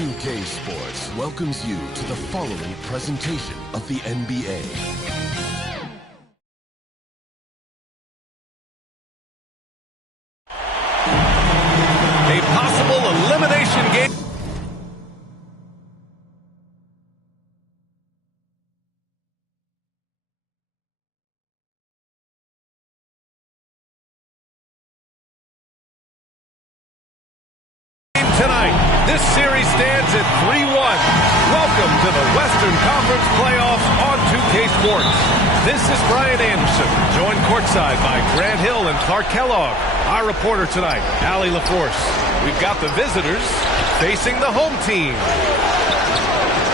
2K Sports welcomes you to the following presentation of the NBA. A possible elimination game. Tonight, this series stands at 3-1. Welcome to the Western Conference Playoffs on 2K Sports. This is Brian Anderson, joined courtside by Grant Hill and Clark Kellogg. Our reporter tonight, Allie LaForce. We've got the visitors facing the home team.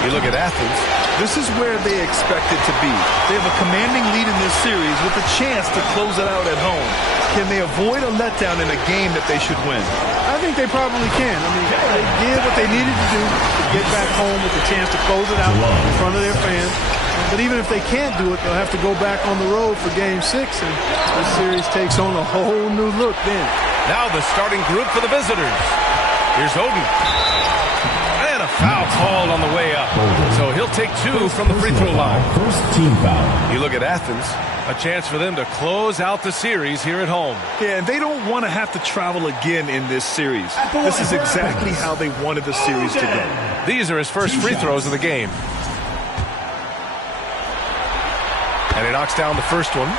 You look at Athens. This is where they expect it to be. They have a commanding lead in this series with a chance to close it out at home. Can they avoid a letdown in a game that they should win? I think they probably can. I mean, they did what they needed to do to get back home with a chance to close it out in front of their fans. But even if they can't do it, they'll have to go back on the road for Game 6, and this series takes on a whole new look then. Now the starting group for the visitors. Here's Oden. And a foul called on the way up. So he'll take two from the free throw line. First team foul. You look at Athens. A chance for them to close out the series here at home. Yeah, and they don't want to have to travel again in this series. This is exactly how they wanted the series to go. These are his first free throws of the game. And he knocks down the first one.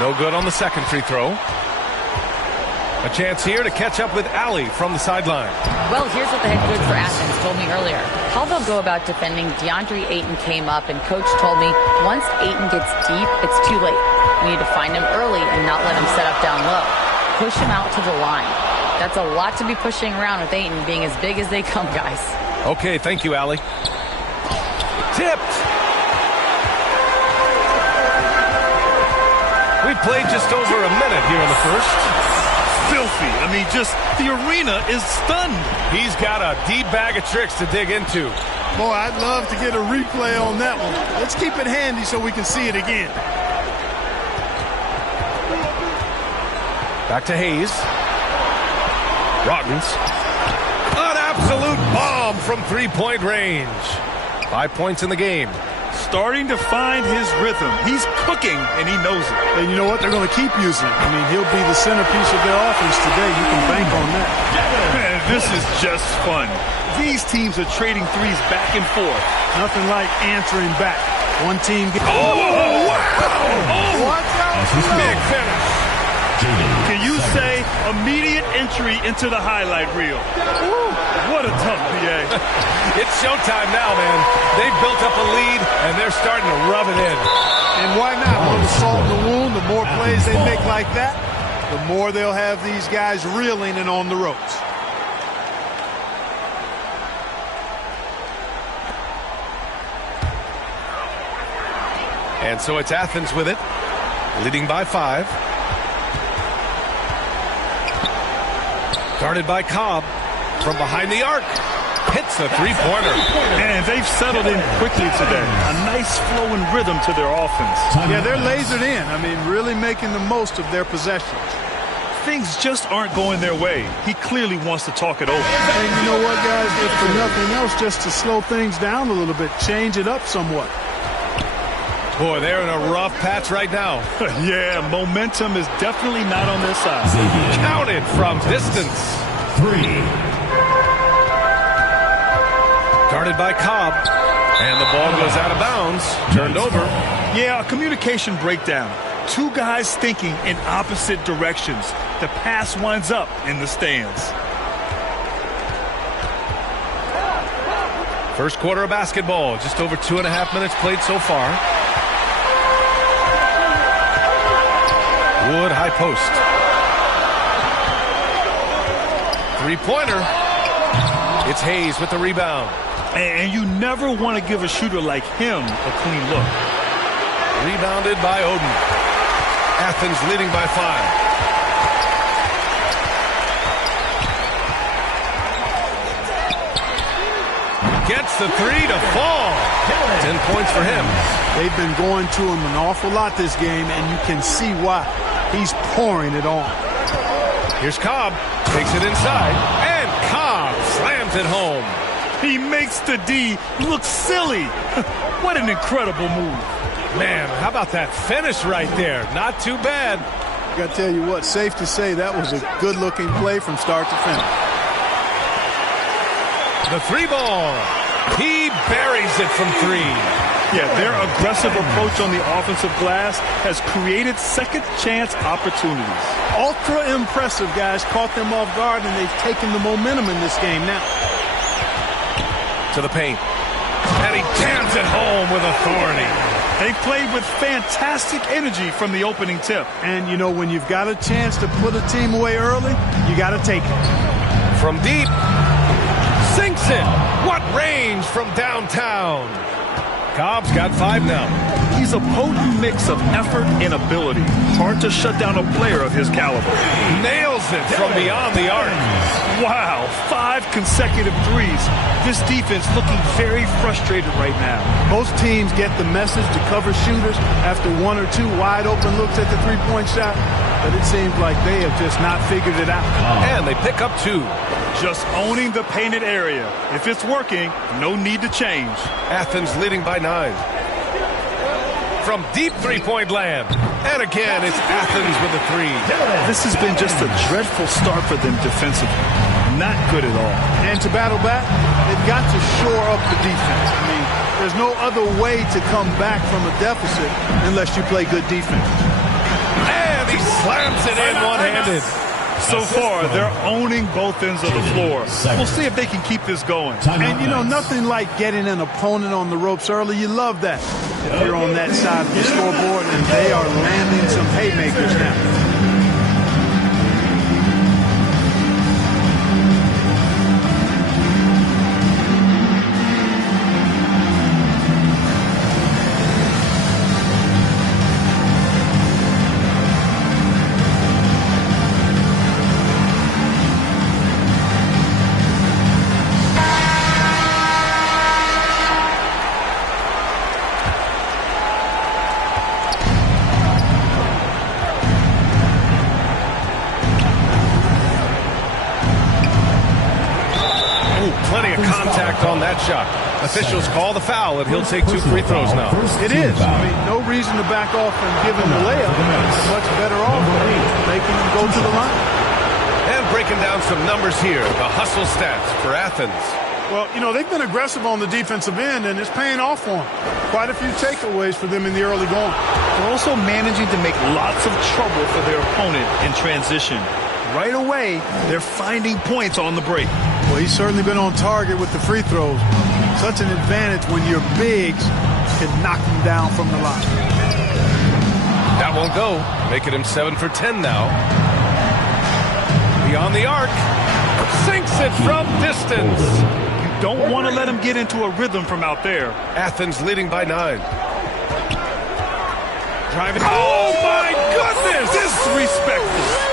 No good on the second free throw. A chance here to catch up with Allie from the sideline. Well, here's what the head coach for Athens told me earlier. How they'll go about defending DeAndre Ayton came up, and coach told me once Ayton gets deep, it's too late. We need to find him early and not let him set up down low. Push him out to the line. That's a lot to be pushing around with Ayton being as big as they come, guys. Okay, thank you, Allie. Tipped. We played just over a minute here in the first. Filthy. I mean, just the arena is stunned. He's got a deep bag of tricks to dig into. Boy, I'd love to get a replay on that one. Let's keep it handy so we can see it again. Back to Hayes. Rutgers. An absolute bomb from three-point range. 5 points in the game. Starting to find his rhythm. He's cooking, and he knows it. And you know what? They're going to keep using it. I mean, he'll be the centerpiece of their offense today. You can bank on that. Man, this is just fun. These teams are trading threes back and forth. Nothing like answering back. One team gets... Oh, wow! Oh, watch out! Big finish. Can you say immediate entry into the highlight reel? Woo, what a tough PA. It's showtime now, man. They've built up a lead, and they're starting to rub it in. And why not? A little salt in the wound. The more plays they make like that, the more they'll have these guys reeling and on the ropes. And so it's Athens with it, leading by 5. Guarded by Cobb from behind the arc. Hits the three-pointer. And they've settled in quickly today. A nice flow and rhythm to their offense. Yeah, they're lasered in. I mean, really making the most of their possessions. Things just aren't going their way. He clearly wants to talk it over. And you know what, guys? If for nothing else, just to slow things down a little bit, change it up somewhat. Boy, they're in a rough patch right now. Yeah, momentum is definitely not on their side. Counted from distance. 3. Guarded by Cobb. And the ball goes out of bounds. Turned over. Yeah, a communication breakdown. Two guys thinking in opposite directions. The pass winds up in the stands. First quarter of basketball, just over 2.5 minutes played so far. Wood, high post. Three-pointer. It's Hayes with the rebound. And you never want to give a shooter like him a clean look. Rebounded by Oden. Athens leading by 5. Gets the three to fall. 10 points for him. They've been going to him an awful lot this game, and you can see why. He's pouring it on. Here's Cobb. Takes it inside. And Cobb slams it home. He makes the D look silly. What an incredible move. Man, how about that finish right there? Not too bad. I got to tell you what, safe to say that was a good-looking play from start to finish. The three ball. He buries it from 3. Yeah, their aggressive approach on the offensive glass has created second chance opportunities. Ultra impressive, guys. Caught them off guard, and they've taken the momentum in this game now. To the paint. And he jams it home with authority. They played with fantastic energy from the opening tip. And, you know, when you've got a chance to put a team away early, you got to take it. From deep. Sinks it. What range from downtown. Cobb's got 5 now. He's a potent mix of effort and ability. Hard to shut down a player of his caliber. Nails it from beyond the arc. Wow, 5 consecutive threes. This defense looking very frustrated right now. Most teams get the message to cover shooters after 1 or 2 wide open looks at the three-point shot, but it seems like they have just not figured it out. And they pick up 2. Just owning the painted area. If it's working, no need to change. Athens leading by 9. From deep three-point land. And again, it's Athens with a 3. This has been just a dreadful start for them defensively. Not good at all. And to battle back, they've got to shore up the defense. I mean, there's no other way to come back from a deficit unless you play good defense. And he slams it in one-handed. So far, they're owning both ends of the floor. We'll see if they can keep this going. And, you know, nothing like getting an opponent on the ropes early. You love that. If you're on that side of the scoreboard, and they are landing some haymakers now. Plenty of contact on that shot. Officials call the foul, and he'll take 2 free throws now. It is. I mean, no reason to back off and give him the layup. Much better off making him go to the line. And breaking down some numbers here, the hustle stats for Athens. Well, you know, they've been aggressive on the defensive end, and it's paying off for them. Quite a few takeaways for them in the early going. They're also managing to make lots of trouble for their opponent in transition. Right away, they're finding points on the break. Well, he's certainly been on target with the free throws. Such an advantage when your bigs can knock him down from the line. That won't go. Making him 7 for 10 now. Beyond the arc. Sinks it from distance. You don't want to let him get into a rhythm from out there. Athens leading by 9. Driving. Oh, my goodness! Disrespectful.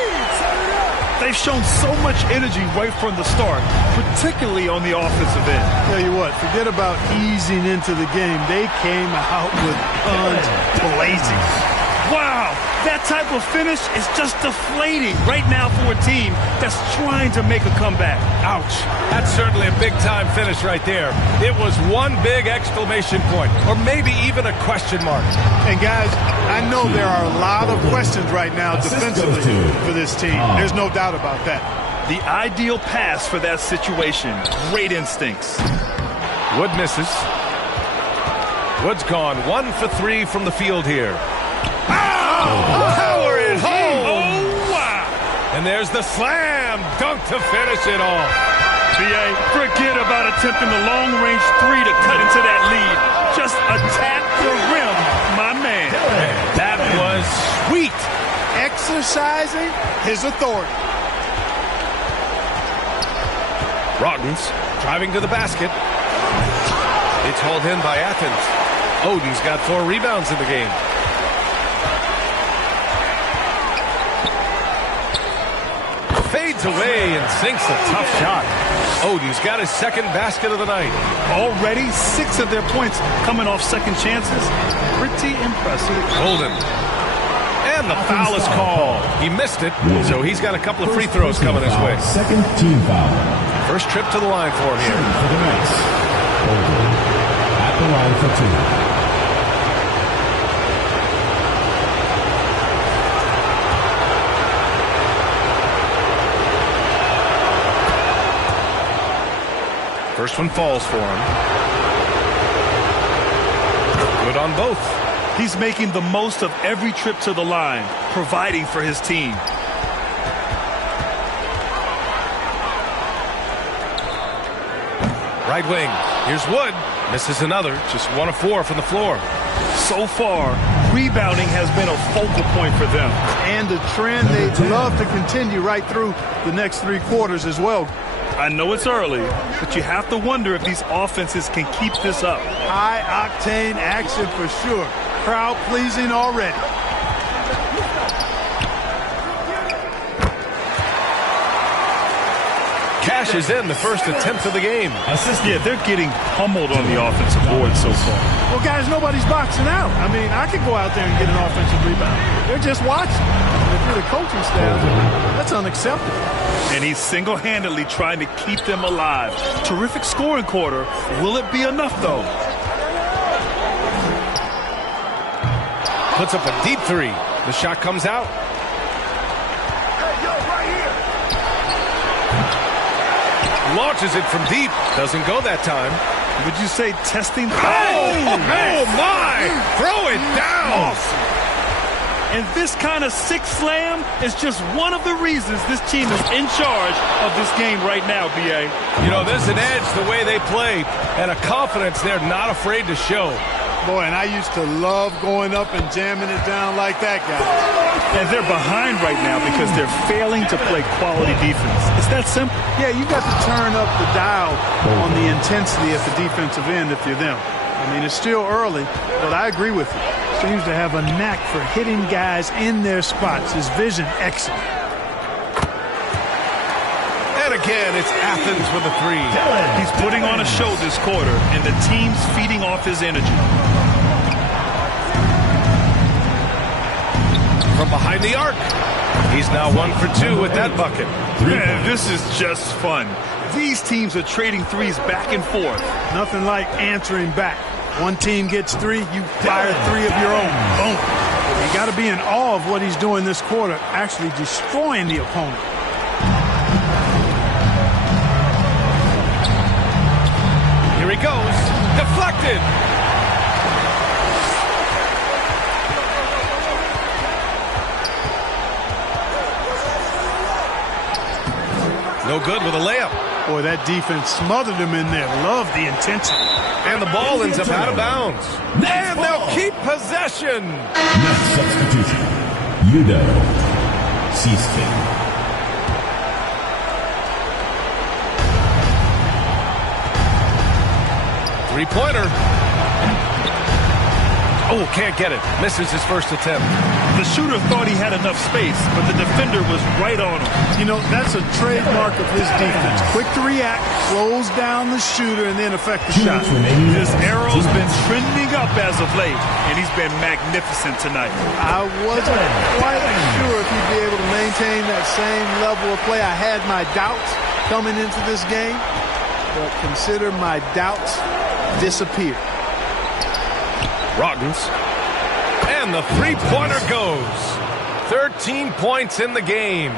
They've shown so much energy right from the start, particularly on the offensive end. Tell you what, forget about easing into the game. They came out with guns blazing. Wow, that type of finish is just deflating right now for a team that's trying to make a comeback. Ouch. That's certainly a big-time finish right there. It was one big exclamation point, or maybe even a question mark. And, guys, I know there are a lot of questions right now defensively for this team. There's no doubt about that. The ideal pass for that situation. Great instincts. Wood misses. Wood's gone 1 for 3 from the field here. Power it home! Oh, wow! And there's the slam dunk to finish it off. BA, forget about attempting the long-range three to cut into that lead. Just attack the rim, my man. That was sweet. Exercising his authority. Rutgers driving to the basket. It's hauled in by Athens. Oden's got 4 rebounds in the game. Fades away and sinks a tough shot. Oden's got his second basket of the night. Already 6 of their points coming off second chances. Pretty impressive. Golden. And the foul is called. He missed it, so he's got a couple of free throws coming his way. Second team foul. First trip to the line for him here. For the Knights. Golden at the line for 2. First one falls for him. Good on both. He's making the most of every trip to the line, providing for his team. Right wing. Here's Wood. Misses another. Just 1 of 4 from the floor. So far, rebounding has been a focal point for them. And a trend they'd love to continue right through the next 3 quarters as well. I know it's early, but you have to wonder if these offenses can keep this up. High-octane action for sure. Crowd-pleasing already. Cashes in the first attempt of the game. Yeah, they're getting pummeled on the offensive board so far. Well, guys, nobody's boxing out. I mean, I could go out there and get an offensive rebound. They're just watching. And if you're the coaching staff, that's unacceptable. And he's single-handedly trying to keep them alive. Terrific scoring quarter. Will it be enough, though? Puts up a deep 3. The shot comes out. Launches it from deep. Doesn't go that time. Would you say testing? Oh my! Throw it down! Awesome. And this kind of six slam is just one of the reasons this team is in charge of this game right now, B.A. You know, there's an edge the way they play and a confidence they're not afraid to show. Boy, and I used to love going up and jamming it down like that, guys. And they're behind right now because they're failing to play quality defense. It's that simple. Yeah, you got to turn up the dial on the intensity at the defensive end if you're them. I mean, it's still early, but I agree with you. Seems to have a knack for hitting guys in their spots. His vision, excellent. And again, it's Athens with a 3. He's putting on a show this quarter, and the team's feeding off his energy. From behind the arc. He's now 1 for 2 with that bucket. Man, this is just fun. These teams are trading threes back and forth. Nothing like answering back. One team gets 3, you fire 3 of your own. Boom. You got to be in awe of what he's doing this quarter, actually destroying the opponent. Here he goes. Deflected. No good with a layup. Boy, that defense smothered him in there. Love the intensity. And the ball ends up out of bounds. And they'll keep possession. Next substitution. Udo Ceasting. Three-pointer. Oh, can't get it. Misses his first attempt. The shooter thought he had enough space, but the defender was right on him. You know, that's a trademark of his defense. Quick to react, slows down the shooter, and then affect the shot. This arrow's been trending up as of late, and he's been magnificent tonight. I wasn't quite sure if he'd be able to maintain that same level of play. I had my doubts coming into this game, but consider my doubts disappear. Rutgers. And the three-pointer goes. 13 points in the game.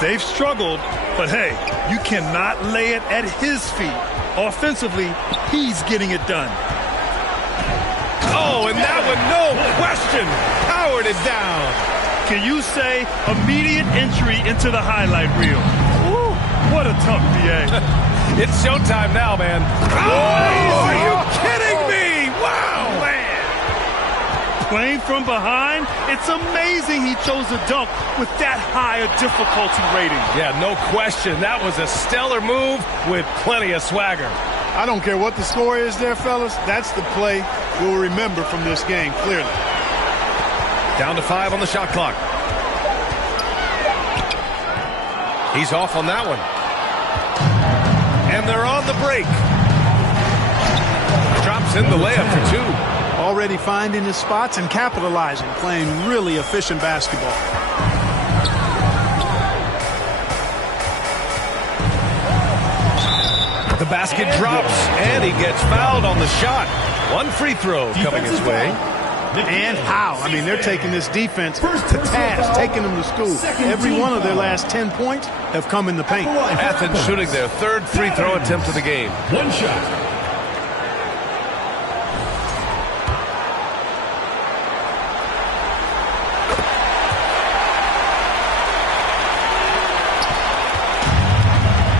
They've struggled, but hey, you cannot lay it at his feet. Offensively, he's getting it done. Oh, and that one, no question, powered it down. Can you say immediate entry into the highlight reel? Woo, what a tough BA. It's showtime now, man. Oh, are you kidding me? Wow, man. Playing from behind, it's amazing he chose a dunk with that high a difficulty rating. Yeah, no question. That was a stellar move with plenty of swagger. I don't care what the score is there, fellas. That's the play we'll remember from this game, clearly. Down to 5 on the shot clock. He's off on that one. And they're on the break. Drops in the layup for 2. Already finding his spots and capitalizing, playing really efficient basketball. The basket drops, and he gets fouled on the shot. One free throw coming his way. And how? I mean, they're taking this defense to task, taking them to school. Every one of their last 10 points have come in the paint. Athens shooting their 3rd free throw attempt of the game. One shot.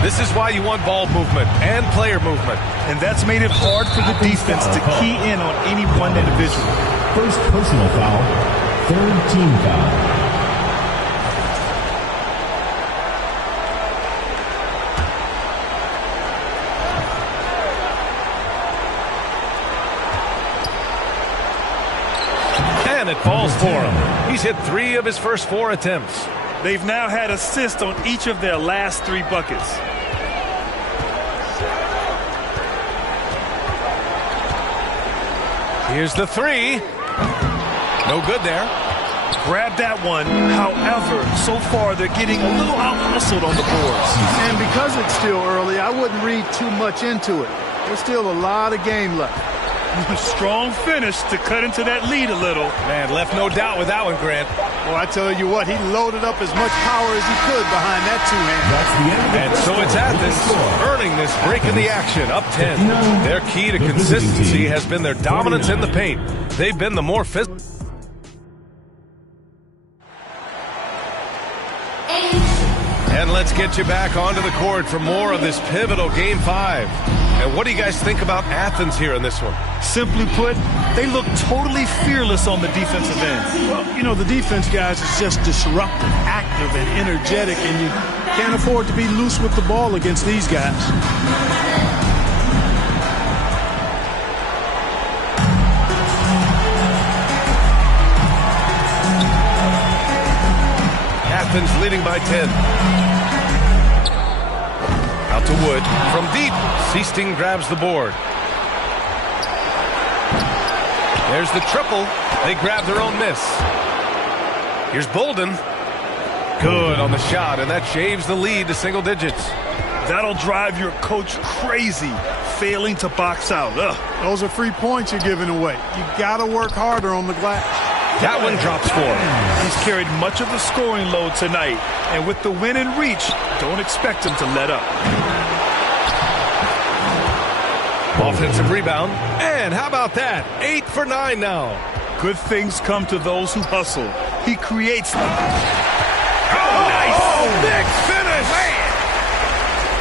This is why you want ball movement and player movement. And that's made it hard for the defense to key in on any one individual. First personal foul. 3rd team foul. And it falls for him. He's hit 3 of his first 4 attempts. They've now had assists on each of their last 3 buckets. Here's the 3. No good there. Grab that one. However, so far they're getting a little out-hustled on the boards. And because it's still early, I wouldn't read too much into it. There's still a lot of game left. Strong finish to cut into that lead a little. Man, left no doubt with that one, Grant. Well, I tell you what, he loaded up as much power as he could behind that two-hand. That's the end of the And first so it's quarter. Athens earning this break in the action, up 10. Their key to consistency has been their dominance in the paint. They've been the more physical. And let's get you back onto the court for more of this pivotal Game 5. And what do you guys think about Athens here in this one? Simply put, they look totally fearless on the defensive end. Well, you know, the defense, guys, is just disruptive, active, and energetic, and you can't afford to be loose with the ball against these guys. Athens leading by 10. Out to Wood. From deep, Seasting grabs the board. There's the triple. They grab their own miss. Here's Bolden. Good on the shot, and that shaves the lead to single digits. That'll drive your coach crazy, failing to box out. Ugh. Those are free points you're giving away. You got to work harder on the glass. That one drops for him. He's carried much of the scoring load tonight, and with the win in reach, don't expect him to let up. Offensive rebound. And how about that? 8 for 9 now. Good things come to those who hustle. He creates them. Oh, nice! Big finish!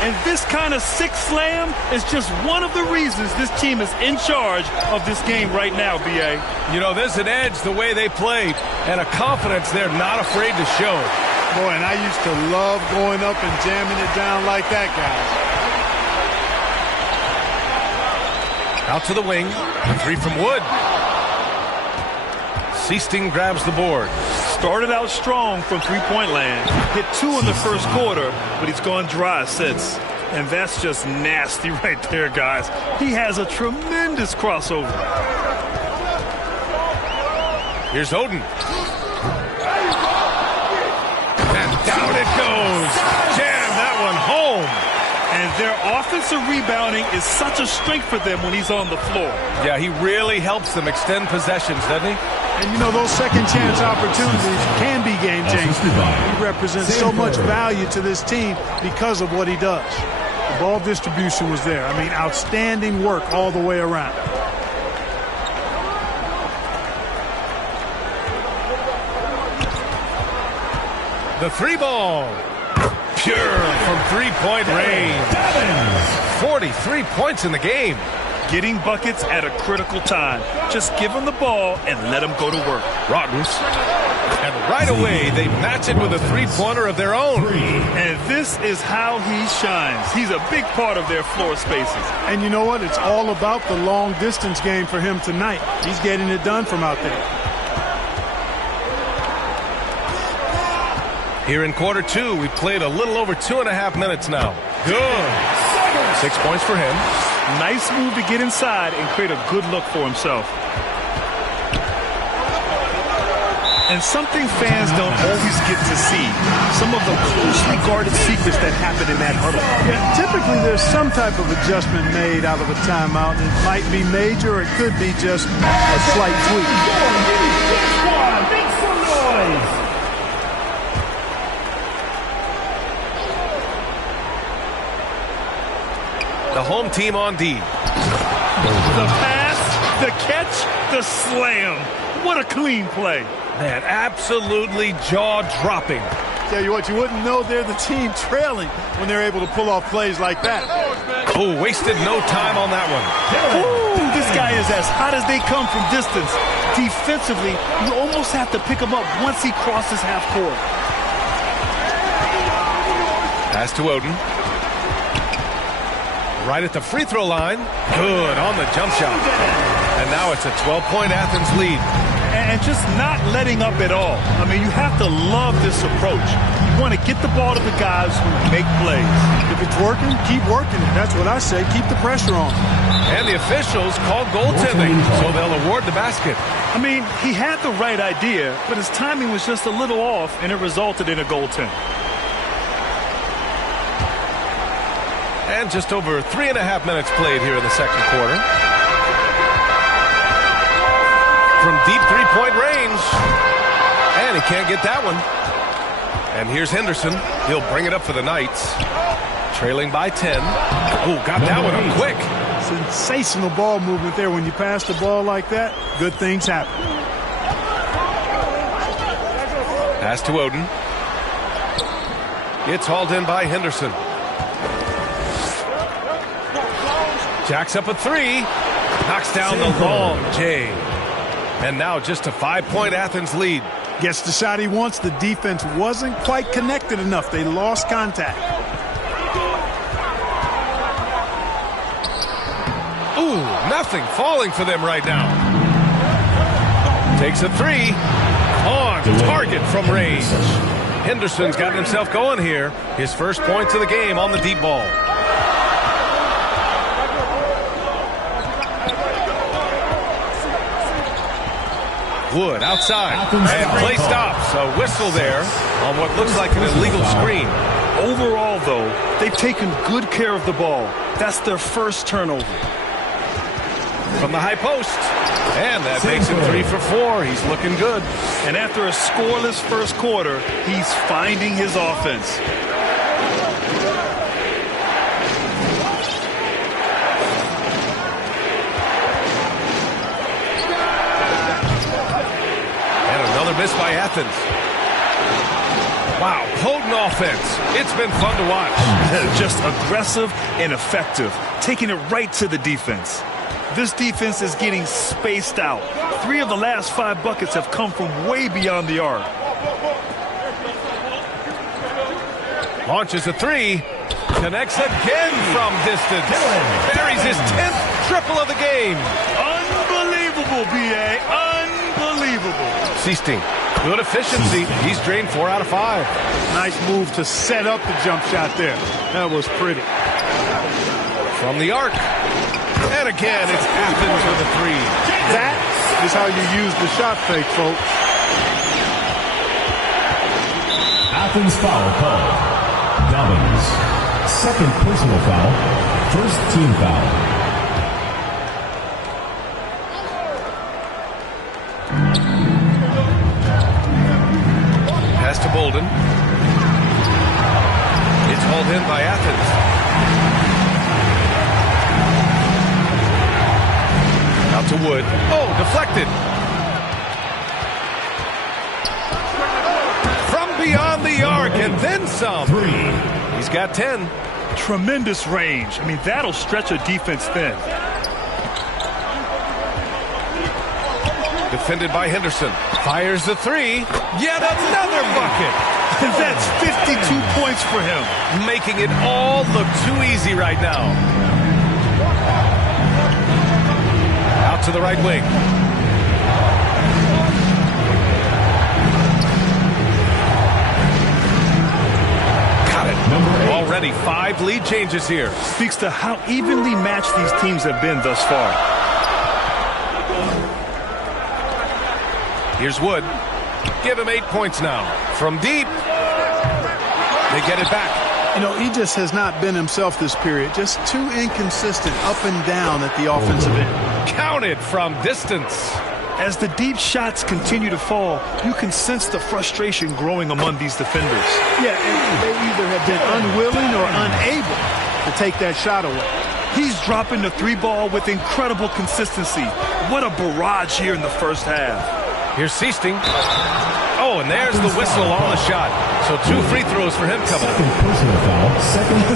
And this kind of sick slam is just one of the reasons this team is in charge of this game right now, B.A. You know, there's an edge the way they play and a confidence they're not afraid to show. Boy, and I used to love going up and jamming it down like that, guys. Out to the wing. A 3 from Wood. Seasting grabs the board. Started out strong from three-point land. Hit 2 in the first quarter, but he's gone dry since. And that's just nasty right there, guys. He has a tremendous crossover. Here's Oden. And down it goes. Jam that one home. And their offensive rebounding is such a strength for them when he's on the floor. Yeah, he really helps them extend possessions, doesn't he? And, you know, those second-chance opportunities can be game-changing. He represents so much value to this team because of what he does. The ball distribution was there. I mean, outstanding work all the way around. The 3 ball. Pure from three-point range. 43 points in the game. Getting buckets at a critical time. Just give him the ball and let him go to work. Rutgers. And right away, they match it with a three-pointer of their own. And this is how he shines. He's a big part of their floor spaces. And you know what? It's all about the long-distance game for him tonight. He's getting it done from out there. Here in quarter two, we've played a little over 2.5 minutes now. Good. 6 points for him. Nice move to get inside and create a good look for himself. And something fans don't always get to see. Some of the closely guarded secrets that happen in that huddle. Yeah, typically there's some type of adjustment made out of a timeout. It might be major or it could be just a slight tweak. Make some noise. The home team on D. The pass, the catch, the slam. What a clean play. Man, absolutely jaw-dropping. Tell you what, you wouldn't know they're the team trailing when they're able to pull off plays like that. Oh, wasted no time on that one. Ooh, this guy is as hot as they come from distance. Defensively, you almost have to pick him up once he crosses half court. Pass to Oden. Right at the free throw line. Good on the jump shot. And now it's a 12-point Athens lead. And just not letting up at all. I mean, you have to love this approach. You want to get the ball to the guys who make plays. If it's working, keep working it. That's what I say. Keep the pressure on. And the officials called goaltending, so they'll award the basket. I mean, he had the right idea, but his timing was just a little off, and it resulted in a goaltend. And just over 3.5 minutes played here in the second quarter. From deep three-point range. And he can't get that one. And here's Henderson. He'll bring it up for the Knights. Trailing by 10. Oh, got that one up quick. Sensational ball movement there. When you pass the ball like that, good things happen. Pass to Oden. It's hauled in by Henderson. Jacks up a three. Knocks down the long J. And now just a 5-point Athens lead. Gets the shot he wants. The defense wasn't quite connected enough. They lost contact. Ooh, nothing falling for them right now. Takes a three. On target from range. Henderson's got himself going here. His first points of the game on the deep ball. Wood outside, and play stops. A whistle there on what looks like an illegal screen. Overall, though, they've taken good care of the ball. That's their first turnover. From the high post, and that makes him 3 for 4. He's looking good. And after a scoreless first quarter, he's finding his offense. Miss by Athens. Wow, potent offense. It's been fun to watch. Just aggressive and effective, taking it right to the defense. This defense is getting spaced out. 3 of the last 5 buckets have come from way beyond the arc. Launches a 3. Connects again from distance. Buries his 10th triple of the game. Unbelievable, B.A. Unbelievable. Seasting, good efficiency. He's drained 4 out of 5. Nice move to set up the jump shot there. That was pretty. From the arc. And again, it's Athens with a 3. That is how you use the shot fake, folks. Athens foul called. Dobbins. Second personal foul. First team foul. Pass to Bolden. It's hauled in by Athens. Out to Wood. Oh, deflected. From beyond the arc and then some. 3. He's got 10. Tremendous range. I mean, that'll stretch a defense thin. Defended by Henderson. Fires the three. Yet another bucket. And that's 52 points for him. Making it all look too easy right now. Out to the right wing. Got it. Already 5 lead changes here. Speaks to how evenly matched these teams have been thus far. Here's Wood. Give him 8 points now. From deep. They get it back. You know, he just has not been himself this period. Just too inconsistent up and down at the offensive end. Counted from distance. As the deep shots continue to fall, you can sense the frustration growing among these defenders. Yeah, and they either have been unwilling or unable to take that shot away. He's dropping the 3 ball with incredible consistency. What a barrage here in the first half. Here's Seasting. Oh, and there's the whistle on the shot. So 2 free throws for him coming up.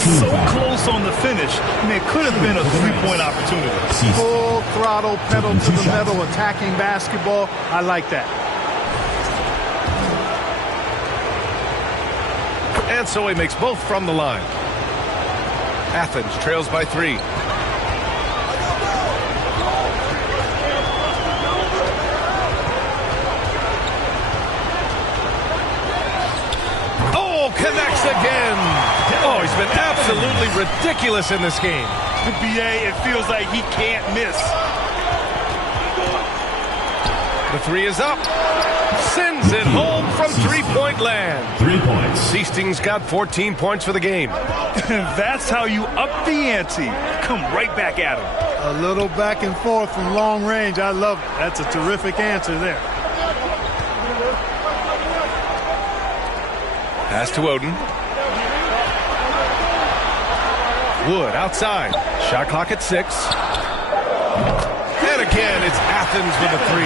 So close on the finish. I mean, it could have been a 3-point opportunity. Full throttle, pedal to the metal, attacking basketball. I like that. And so he makes both from the line. Athens trails by 3. Connects again. Oh, he's been absolutely ridiculous in this game. BA, it feels like he can't miss. The 3 is up. Sends it home from 3-point land. 3 points. Seasting's got 14 points for the game. That's how you up the ante. Come right back at him. A little back and forth from long range. I love it. That's a terrific answer there. Pass to Oden. Wood outside. Shot clock at 6. And again, it's Athens with a 3.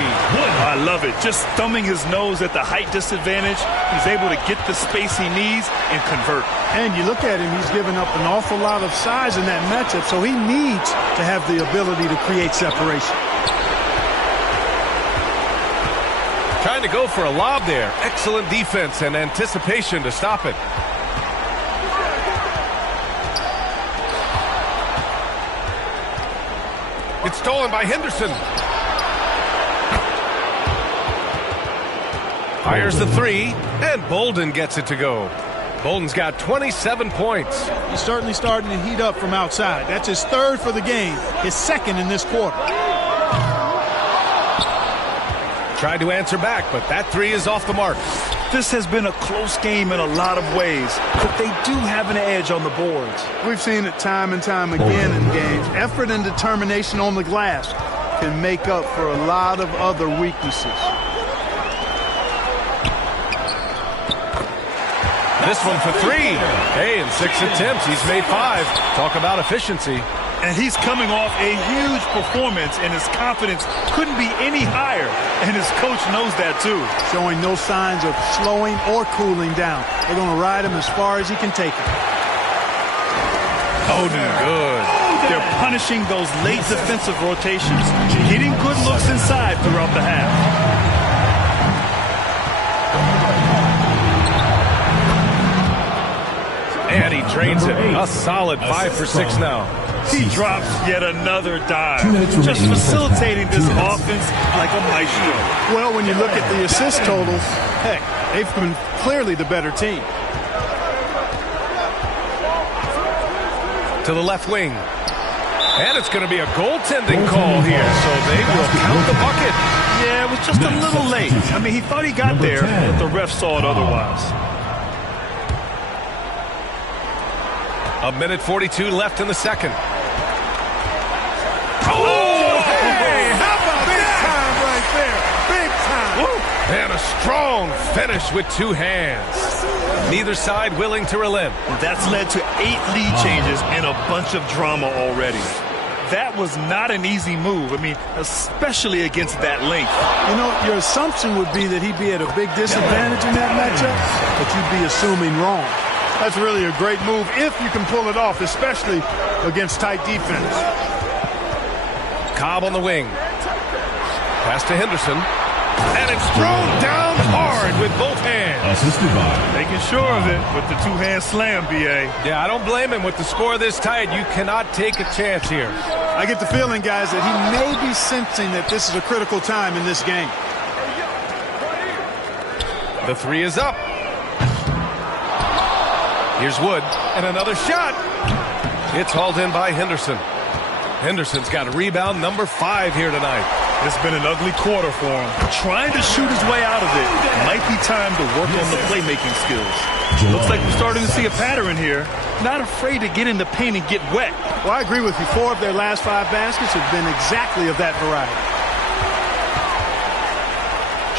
I love it. Just thumbing his nose at the height disadvantage. He's able to get the space he needs and convert. And you look at him, he's given up an awful lot of size in that matchup, so he needs to have the ability to create separation. Trying to go for a lob there. Excellent defense and anticipation to stop it. It's stolen by Henderson. Fires the 3, and Bolden gets it to go. Bolden's got 27 points. He's certainly starting to heat up from outside. That's his 3rd for the game, his 2nd in this quarter. Tried to answer back, but that 3 is off the mark. This has been a close game in a lot of ways, but they do have an edge on the boards. We've seen it time and time again in games. Effort and determination on the glass can make up for a lot of other weaknesses. This one for 3. Hey, in 6 attempts, he's made 5. Talk about efficiency. And he's coming off a huge performance, and his confidence couldn't be any higher. And his coach knows that, too. Showing no signs of slowing or cooling down. They're going to ride him as far as he can take it. Oden, good. They're punishing those late defensive rotations, getting good looks inside throughout the half. And he drains it. A solid 5 for 6 now. He drops yet another dime, just facilitating this offense like a maestro. Well, when you look at the assist totals, heck, they've been clearly the better team. To the left wing. And it's going to be a goaltending call here, so they will count the bucket. Yeah, it was just a little late. I mean, he thought he got there, but the ref saw it otherwise. A minute 42 left in the second. Oh, hey, how about big time right there? Big time. Woo. And a strong finish with 2 hands. Neither side willing to relent. That's led to 8 lead changes and a bunch of drama already. That was not an easy move. I mean, especially against that length. You know, your assumption would be that he'd be at a big disadvantage in that matchup, but you'd be assuming wrong. That's really a great move if you can pull it off, especially against tight defense. Cobb on the wing. Pass to Henderson. And it's thrown down hard with both hands. Assisted by. Making sure of it with the two-hand slam, B.A. Yeah, I don't blame him. With the score this tight, you cannot take a chance here. I get the feeling, guys, that he may be sensing that this is a critical time in this game. The three is up. Here's Wood, and another shot. It's hauled in by Henderson. Henderson's got a rebound number 5 here tonight. It's been an ugly quarter for him. Trying to shoot his way out of it. Might be time to work on the playmaking skills. Looks like we're starting to see a pattern here. Not afraid to get in the paint and get wet. Well, I agree with you. 4 of their last 5 baskets have been exactly of that variety.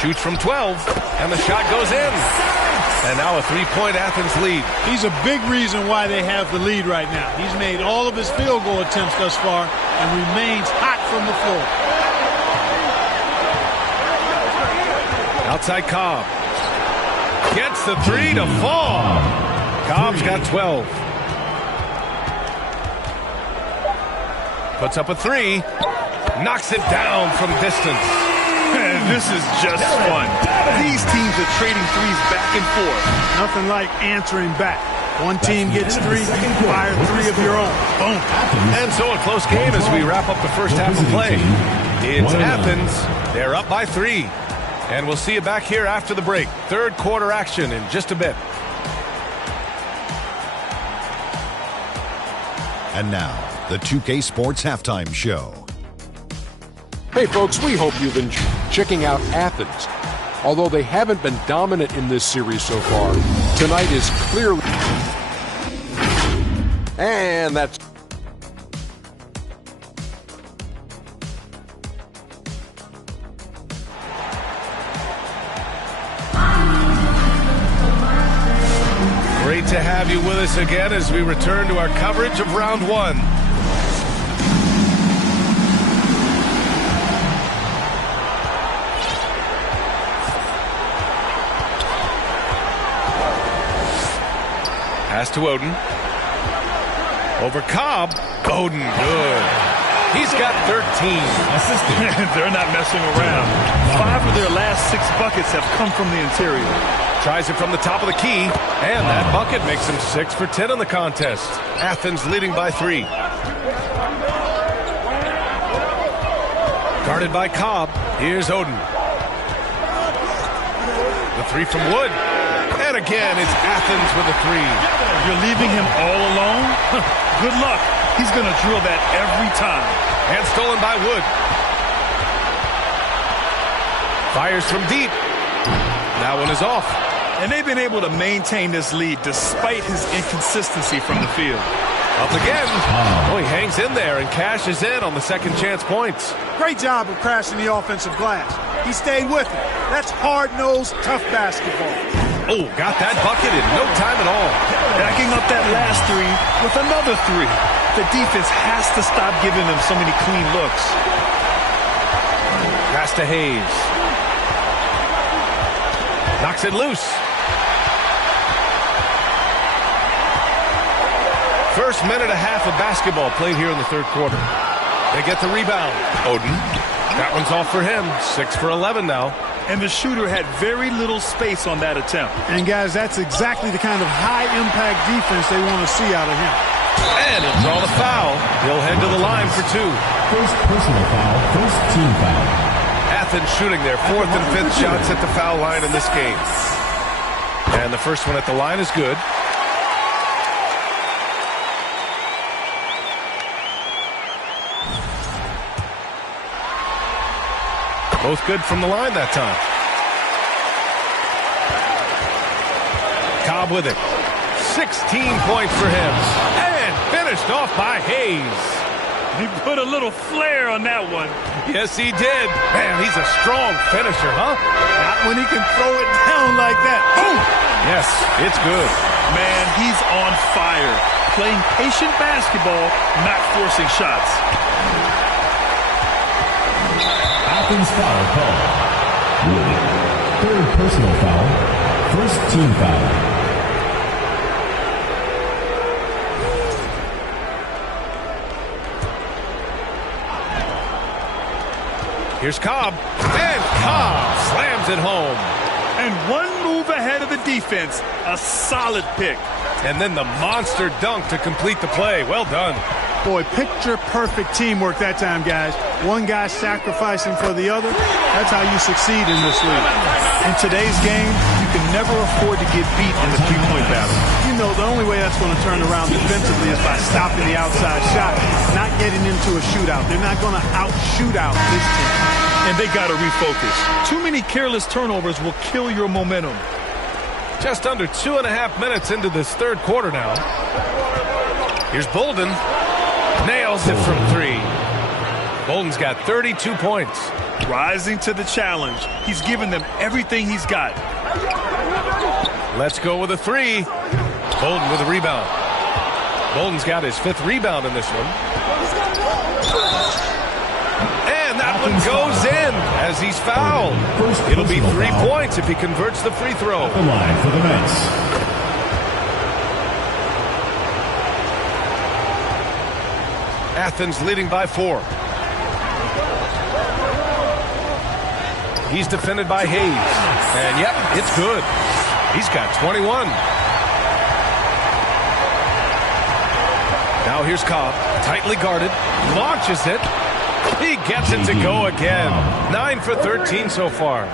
Shoots from 12, and the shot goes in. And now a 3-point Athens lead. He's a big reason why they have the lead right now. He's made all of his field goal attempts thus far and remains hot from the floor. Outside Cobb. Gets the 3 to fall. Cobb's got 12. Puts up a 3. Knocks it down from distance. Man, this is just fun. These teams are trading threes back and forth. Nothing like answering back. One team gets 3, fire 3 of your own. Boom. And so a close game as we wrap up the first half of play. It's Athens. They're up by 3. And we'll see you back here after the break. Third quarter action in just a bit. And now, the 2K Sports Halftime Show. Hey folks, we hope you've enjoyed checking out Athens. Although they haven't been dominant in this series so far, tonight is clearly... And that's... Great to have you with us again as we return to our coverage of round 1. Pass to Oden. Over Cobb. Oden, good. He's got 13. They're not messing around. 5 of their last 6 buckets have come from the interior. Tries it from the top of the key, and that bucket makes him 6 for 10 in the contest. Athens leading by 3. Guarded by Cobb. Here's Oden. The 3 from Wood. And again, it's Athens with a 3. You're leaving him all alone? Good luck. He's going to drill that every time. And stolen by Wood. Fires from deep. That one is off. And they've been able to maintain this lead despite his inconsistency from the field. Up again. Oh, he hangs in there and cashes in on the second chance points. Great job of crashing the offensive glass. He stayed with it. That's hard-nosed, tough basketball. Oh, got that bucket in no time at all. Backing up that last 3 with another 3. The defense has to stop giving them so many clean looks. Pass to Hayes. Knocks it loose. First minute and a half of basketball played here in the third quarter. They get the rebound. Oden. That one's off for him. 6 for 11 now. And the shooter had very little space on that attempt. And, guys, that's exactly the kind of high-impact defense they want to see out of him. And he'll draw the foul. He'll head to the line for 2. First personal foul, first team foul. Athens shooting their 4th and 5th shots at the foul line in this game. And the first one at the line is good. Both good from the line that time. Cobb with it. 16 points for him. And finished off by Hayes. He put a little flair on that one. Yes, he did. Man, he's a strong finisher, huh? Not when he can throw it down like that. Boom! Yes, it's good. Man, he's on fire. Playing patient basketball, not forcing shots. Athens foul call. Wood. Third personal foul, first team foul. Here's Cobb, and Cobb slams it home. And one move ahead of the defense, a solid pick. And then the monster dunk to complete the play. Well done. Boy, picture-perfect teamwork that time, guys. One guy sacrificing for the other. That's how you succeed in this league. In today's game, you can never afford to get beat in the three-point battle. You know, the only way that's going to turn around defensively is by stopping the outside shot, not getting into a shootout. They're not going to out-shoot out this team. And they got to refocus. Too many careless turnovers will kill your momentum. Just under 2.5 minutes into this third quarter now. Here's Bolden. Nails it from 3. Bolden's got 32 points. Rising to the challenge. He's given them everything he's got. Let's go with a 3. Bolden with a rebound. Bolden's got his 5th rebound in this one. And that one goes in as he's fouled. It'll be 3 points if he converts the free throw. The line for the Knights. Athens leading by 4. He's defended by Hayes. And yep, it's good. He's got 21. Now here's Cobb, tightly guarded, launches it. He gets it to go again. 9 for 13 so far.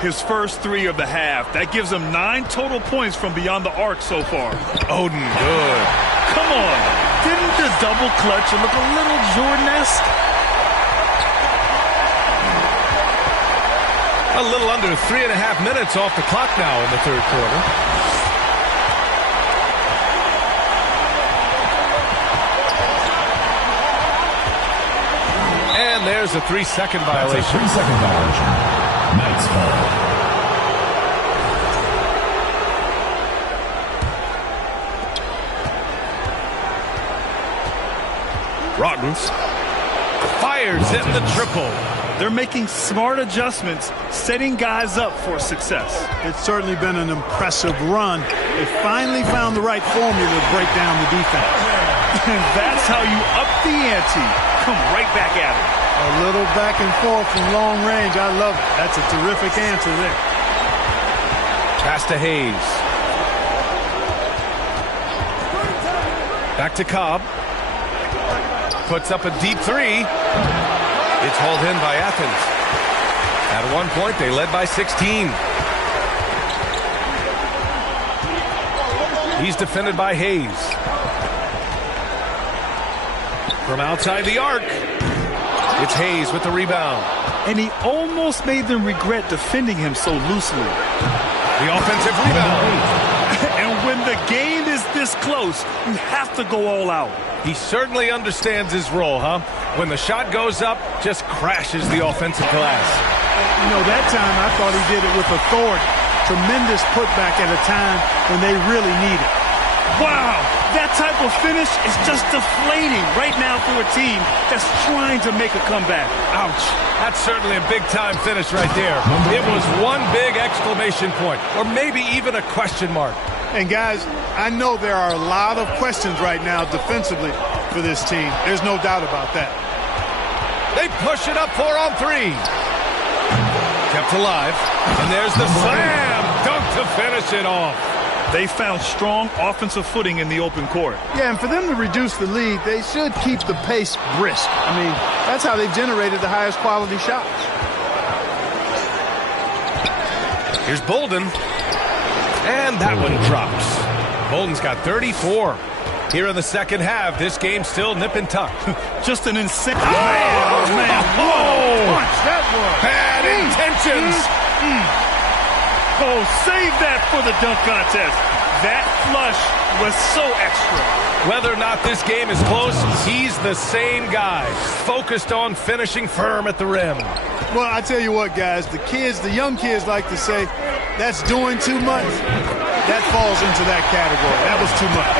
His first 3 of the half. That gives him 9 total points from beyond the arc so far. Oden, good. Come on. Didn't the double clutch look a little Jordan-esque? A little under 3.5 minutes off the clock now in the third quarter. And there's a 3-second violation. 3-second violation. Knights ball. Rottens fires in the triple. They're making smart adjustments, setting guys up for success. It's certainly been an impressive run. They finally found the right formula to break down the defense. And that's how you up the ante. Come right back at it. A little back and forth from long range. I love it. That's a terrific answer there. Pass to Hayes. Back to Cobb. Puts up a deep 3. It's hauled in by Athens. At one point, they led by 16. He's defended by Hayes. From outside the arc, it's Hayes with the rebound. And he almost made them regret defending him so loosely. The offensive rebound. And when the game is this close, you have to go all out. He certainly understands his role, huh? When the shot goes up, just crashes the offensive glass. You know, that time I thought he did it with authority. Tremendous putback at a time when they really need it. Wow, that type of finish is just deflating right now for a team that's trying to make a comeback. Ouch. That's certainly a big-time finish right there. It was one big exclamation point, or maybe even a question mark. And guys, I know there are a lot of questions right now defensively for this team. There's no doubt about that. They push it up 4 on 3. Kept alive. And there's the slam dunk to finish it off. They found strong offensive footing in the open court. Yeah, and for them to reduce the lead, they should keep the pace brisk. I mean, that's how they've generated the highest quality shots. Here's Bolden. And that one drops. Bolden's got 34. Here in the second half, this game's still nip and tuck. Just an insane... Man. Whoa! Punch, that was. Bad intentions. Oh, save that for the dunk contest. That flush was so extra. Whether or not this game is close, he's the same guy, focused on finishing firm at the rim. Well, I tell you what, guys, the young kids like to say, that's doing too much. That falls into that category. That was too much.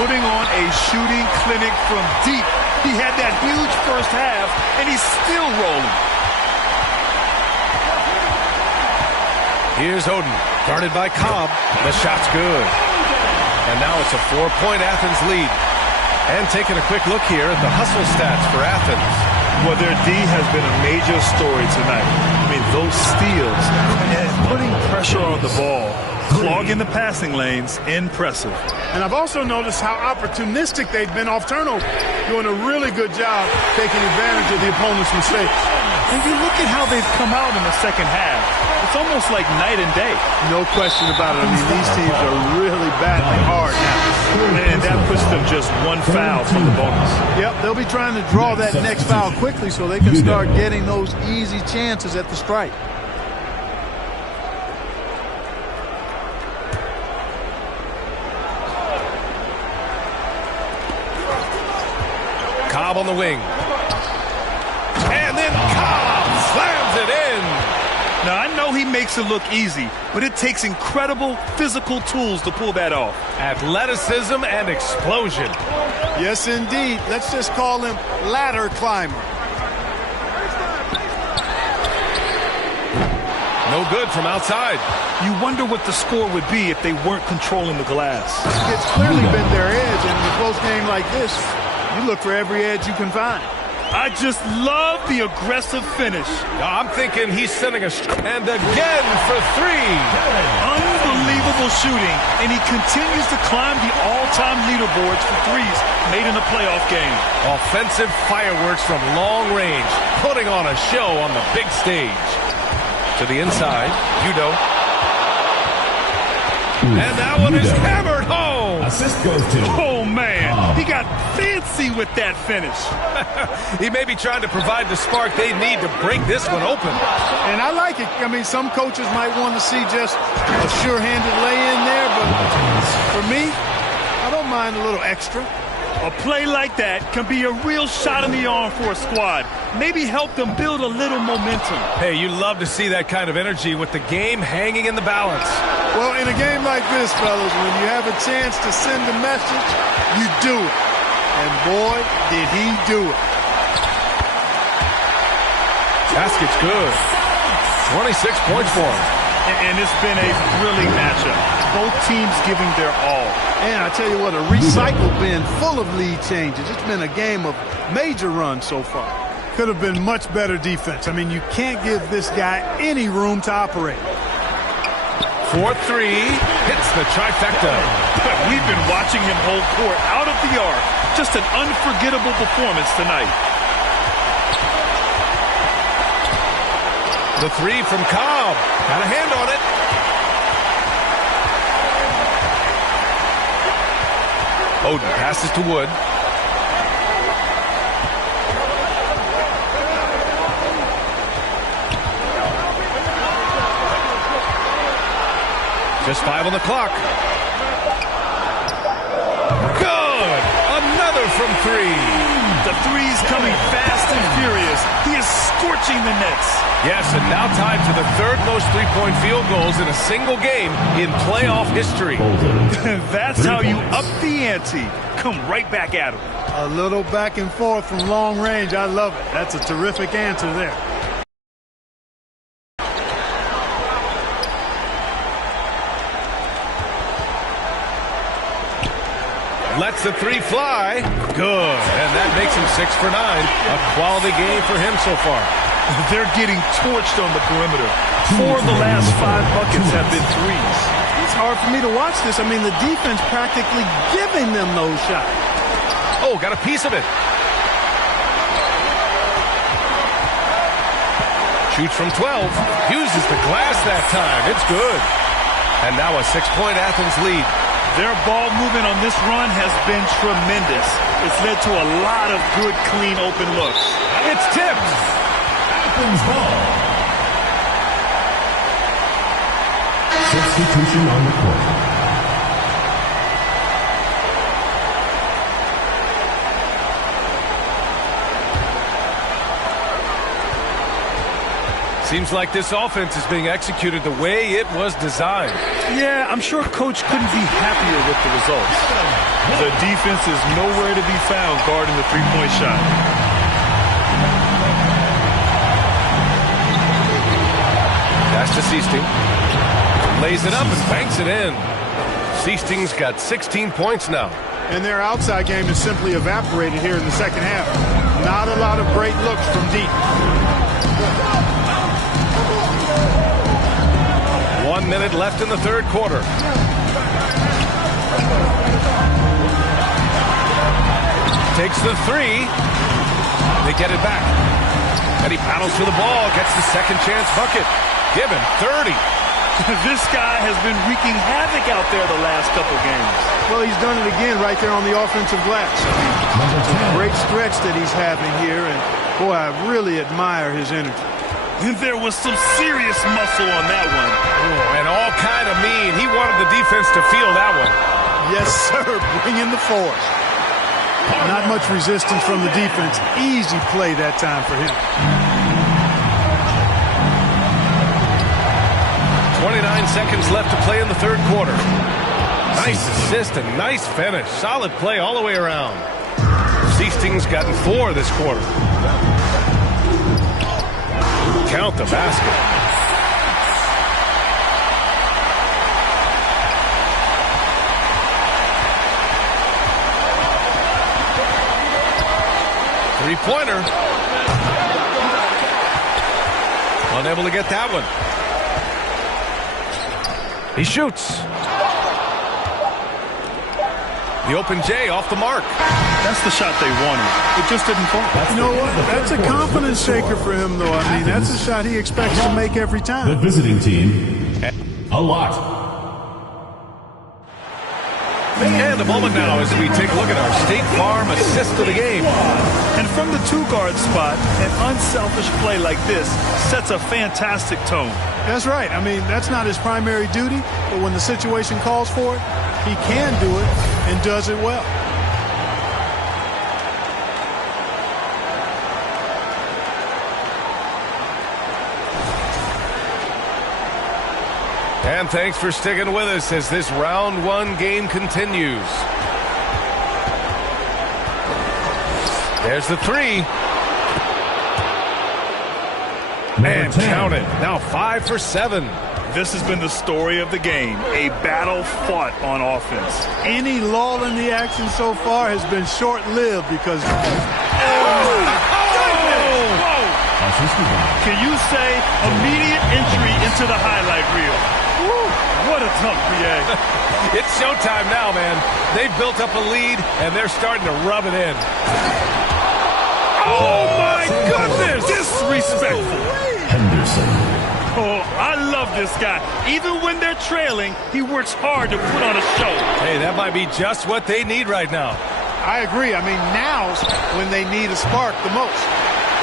Putting on a shooting clinic from deep. He had that huge first half, and he's still rolling. Here's Oden, guarded by Cobb. The shot's good. And now it's a 4-point Athens lead. And taking a quick look here at the hustle stats for Athens. Well, their D has been a major story tonight. I mean, those steals and putting pressure on the ball, clogging the passing lanes, impressive. And I've also noticed how opportunistic they've been off turnover, doing a really good job taking advantage of the opponent's mistakes. And you look at how they've come out in the second half. It's almost like night and day. No question about it. I mean, these teams are really battling hard now. And that puts them just one foul from the bonus. Yep, they'll be trying to draw that next foul quickly so they can start getting those easy chances at the stripe. Cobb on the wing. And then Cobb slams it in. Now, I know he makes it look easy, but it takes incredible physical tools to pull that off. Athleticism and explosion. Yes, indeed. Let's just call him ladder climber. No good from outside. You wonder what the score would be if they weren't controlling the glass. It's clearly been their edge, and in a close game like this, you look for every edge you can find. I just love the aggressive finish. I'm thinking he's sending a and again for three. Unbelievable shooting, and he continues to climb the all-time leaderboards for threes made in a playoff game. Offensive fireworks from long range, putting on a show on the big stage. To the inside, Udo. And that one is hammered home. Assist goes to. Oh, man. He got fancy with that finich. He may be trying to provide the spark they need to break this one open. And I like it. I mean, some coaches might want to see just a sure-handed lay-in there, but for me, I don't mind a little extra. A play like that can be a real shot in the arm for a squad. Maybe help them build a little momentum. Hey, you love to see that kind of energy with the game hanging in the balance. Well, in a game like this, fellas, when you have a chance to send a message, you do it. And boy, did he do it. Basket's good. 26 points for him. And it's been a thrilling matchup. Both teams giving their all. And I tell you what, a recycle bin full of lead changes. It's been a game of major runs so far. Could have been much better defense. I mean, you can't give this guy any room to operate. 4-3, hits the trifecta. We've been watching him hold court out of the arc. Just an unforgettable performance tonight. The three from Cobb. Got a hand on it. Oden passes to Wood. Just 5 on the clock. Good! Another from 3. The three's coming fast and furious. He is scorching the nets. Yes, and now tied to the third most three-point field goals in a single game in playoff history. That's how you up the ante. Come right back at him. A little back and forth from long range. I love it. That's a terrific answer there. Lets the three fly. Good. And that makes him 6 for 9. A quality game for him so far. They're getting torched on the perimeter. 4 of the last 5 buckets have been threes. It's hard for me to watch this. I mean, the defense practically giving them those shots. Oh, got a piece of it. Shoots from 12. Uses the glass that time. It's good. And now a 6-point Athens lead. Their ball movement on this run has been tremendous. It's led to a lot of good, clean, open looks. It's tipped. Athens ball. Substitution on the court. Seems like this offense is being executed the way it was designed. Yeah, I'm sure Coach couldn't be happier with the results. The defense is nowhere to be found guarding the three-point shot. Pass to Seasting. Lays it up and banks it in. Seasting's got 16 points now. And their outside game is simply evaporated here in the second half. Not a lot of great looks from deep. 1 minute left in the third quarter. Takes the three. They get it back. And he paddles for the ball. Gets the second chance bucket. Give him 30. This guy has been wreaking havoc out there the last couple games. Well, he's done it again right there on the offensive glass. It's a great stretch that he's having here, and boy, I really admire his energy. And there was some serious muscle on that one. Oh, and all kind of mean. He wanted the defense to feel that one. Yes, sir. Bring in the force. Not much resistance from the defense. Easy play that time for him. 29 seconds left to play in the third quarter. Nice assist and nice finish. Solid play all the way around. Seasting's gotten 4 this quarter. Count the basket. Three-pointer. Unable to get that one. He shoots. The open J off the mark. That's the shot they wanted. It just didn't fall. You know what? That's a confidence shaker for him, though. I mean, that's a shot he expects to make every time. The visiting team, a lot. And a moment now as we take a look at our State Farm assist of the game. And from the two-guard spot, an unselfish play like this sets a fantastic tone. That's right. I mean, that's not his primary duty, but when the situation calls for it, he can do it and does it well. And thanks for sticking with us as this round 1 game continues. There's the three. And count it. Now 5 for 7. This has been the story of the game. A battle fought on offense. Any lull in the action so far has been short-lived because... Can you say immediate entry into the highlight reel? Woo, what a tough PA. It's showtime now, man. They've built up a lead, and they're starting to rub it in. Oh, my goodness! Disrespectful. Henderson. Oh, I love this guy. Even when they're trailing, he works hard to put on a show. Hey, that might be just what they need right now. I agree. I mean, now's when they need a spark the most.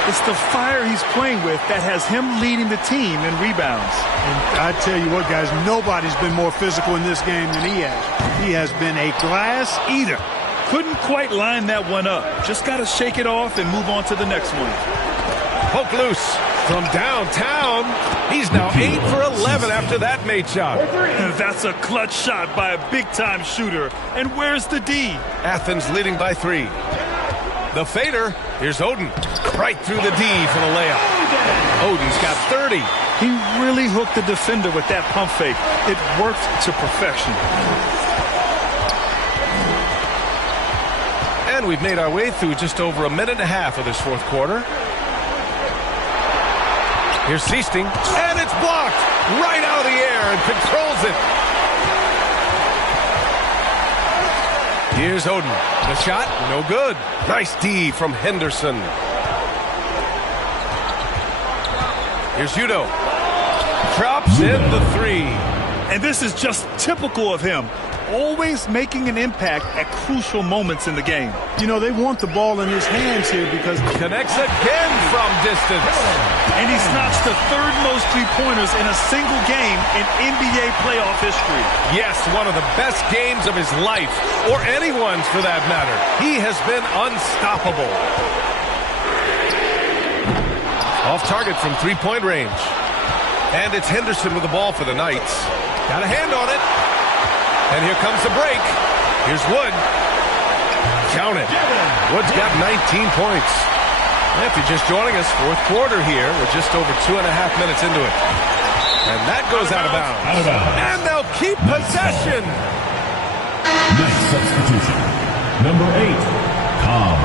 It's the fire he's playing with that has him leading the team in rebounds. And I tell you what, guys, nobody's been more physical in this game than he has. He has been a glass eater. Couldn't quite line that one up. Just got to shake it off and move on to the next one. Poke loose from downtown. He's now 8 for 11 after that made shot. That's a clutch shot by a big-time shooter. And where's the D? Athens leading by 3. The fader. Here's Oden. Right through the D for the layup. Oden's got 30. He really hooked the defender with that pump fake. It worked to perfection. And we've made our way through just over a minute and a half of this fourth quarter. Here's Seasting, and it's blocked right out of the air and controls it. Here's Oden. The shot, no good. Nice D from Henderson. Here's Udo. Drops in the 3. And this is just typical of him. Always making an impact at crucial moments in the game. You know, they want the ball in his hands here because... Connects again from distance. And he snaps the third most three-pointers in a single game in NBA playoff history. Yes, one of the best games of his life, or anyone's for that matter. He has been unstoppable. Off target from three-point range. And it's Henderson with the ball for the Knights. Got a hand on it. And here comes the break. Here's Wood. Count it. Wood's got 19 points. If you're just joining us, fourth quarter here. We're just over 2.5 minutes into it. And that goes out of bounds. And they'll keep possession. Next substitution. Number 8, Cobb.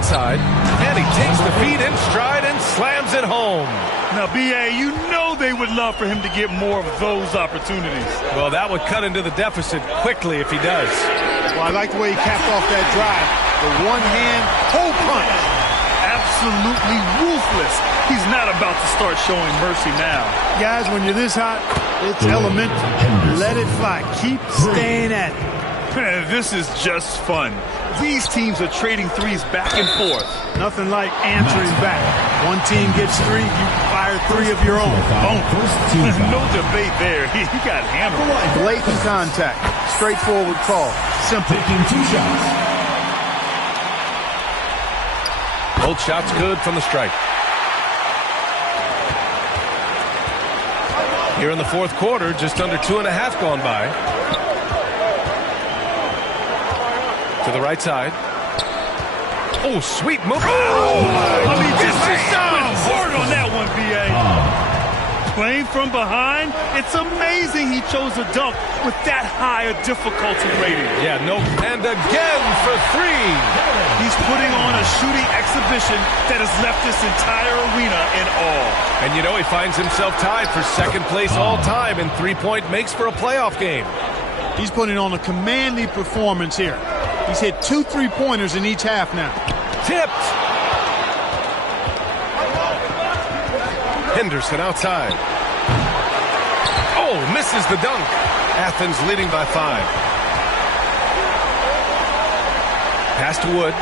inside, and he takes the feet in stride and slams it home. Now, B.A., you know they would love for him to get more of those opportunities. Well, that would cut into the deficit quickly if he does. Well, I like the way he capped off that drive. The one-hand toe punch. Absolutely ruthless. He's not about to start showing mercy now. Guys, when you're this hot, it's elemental. Let it fly. Keep staying at it. This is just fun. These teams are trading threes back and forth. Nothing like answering back. One team gets 3, you fire 3 of your own. Boom. No debate there. He got hammered. Blatant contact. Straightforward call. Simple. Taking 2 shots. Both shots good from the stripe. Here in the fourth quarter, just under 2.5 gone by. To the right side. Oh, sweet move. I mean, this is hard on that one, B.A. Playing from behind, it's amazing he chose a dunk with that high a difficulty rating. Yeah, no, and again for 3. He's putting on a shooting exhibition that has left this entire arena in awe. And you know, he finds himself tied for second place all time in three-point makes for a playoff game. He's putting on a commanding performance here. He's hit 2 3-pointers in each half now. Tipped. Henderson outside. Oh, misses the dunk. Athens leading by 5. Pass to Wood.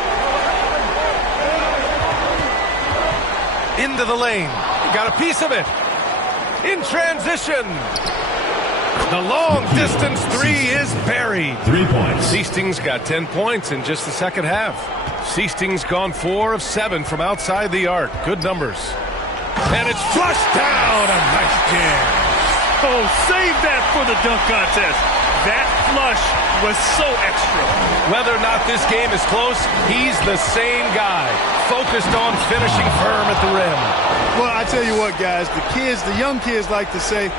Into the lane. Got a piece of it. In transition. The long-distance 3 is buried. 3 points. Seasting's got 10 points in just the second half. Seasting's gone 4 of 7 from outside the arc. Good numbers. And it's flushed down. A nice jam. Oh, save that for the dunk contest. That flush was so extra. Whether or not this game is close, he's the same guy. Focused on finishing firm at the rim. Well, I tell you what, guys, the young kids like to say,